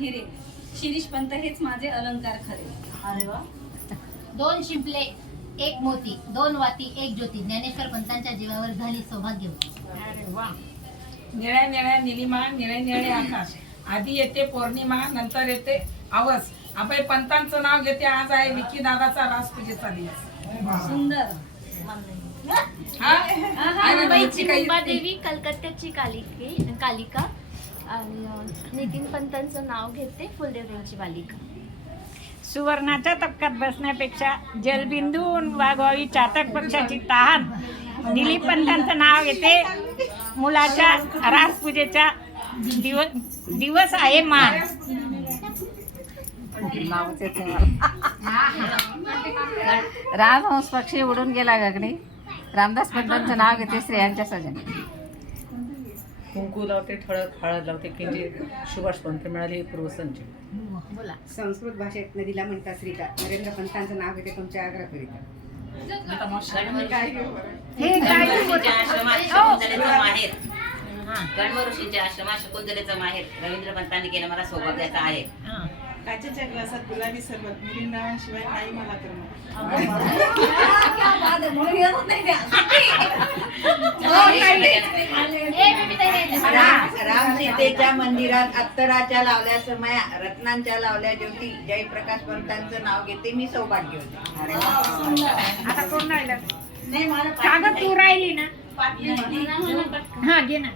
हिरे, शिरीष पंत हेच माझे अलंकार खरे. अरे वा. दोन शिंपले एक मोती, दोन वाती एक ज्योती, ज्ञानेश्वर पंतांच्या जीवावर झाली सौभाग्यवती. अरे वा. निळ्या निळ्या निलिमा, निळे निळे आकाश, आधी येते पौर्णिमा, नंतर येते आवस. अभय पंतांचं नाव घेते, आज आहे विकी दादाचा रासपूजेचा दिवस. सुंदर. हा? आणि मुंबईची काही- मुंबादेवी, कलकत्त्याची कालिका आणि नितीन पंतांचं नाव घेते, फुलदेवरांची बालिका. सुवर्णाच्या तपकात बसण्यापेक्षा जलबिंदू वागवावी चातक पक्षाची तहान. दिलीप पंतांचं नाव घेते, मुलाच्या रासपूजेचा दिवस आहे मान. राजहंस पक्षी उडून गेला गगनी, रामदास पंतांचं नाव घेते स्त्रियांच्या सजनी. कुंकू लावते, ठळक हळद लावते, किंचित सुभाष पंत मिळाली पूर्वसंची. बोला. संस्कृत भाषेत नदीला म्हणतात श्रीका. नरेंद्र पंतांचं नाव घेते तुमच्या आग्रहकरिता. गणव ऋषींच्या आश्रमा शकुंतलेचा माहेर, रवींद्र पंतांनी केलं मला सौभाग्याचा आहे. काचेच्या ग्लासात गुलाबी सरबत, मिरिंडाशिवाय नाही मला करणं. राम सीतेच्या मंदिरात अत्तराच्या लावल्या समया, रत्नांच्या लावल्या ज्योती, जयप्रकाश पंतांचं नाव घेते मी सौभाग्यवती. आता कोण राहिलं? कागद तू राहिली ना? हा घे ना.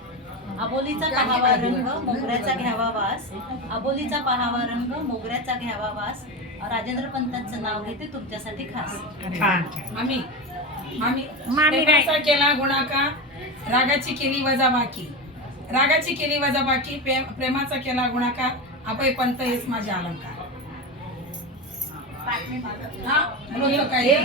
अबोलीचा पहावा रंग, मोगऱ्याचा घ्यावा वास. अबोलीचा पहावा रंग, मोगऱ्याचा घ्यावा वास. राजेंद्र पंतांचं नाव घेते तुमच्यासाठी खास. आम्ही मामी प्रेमाचा केला गुणाकार, रागाची केली वजाबाकी. रागाची केली वजाबाकी, प्रेमाचा केला गुणाकार, अभय पंत हेच माझे अलंकार. हा, बोललो काय?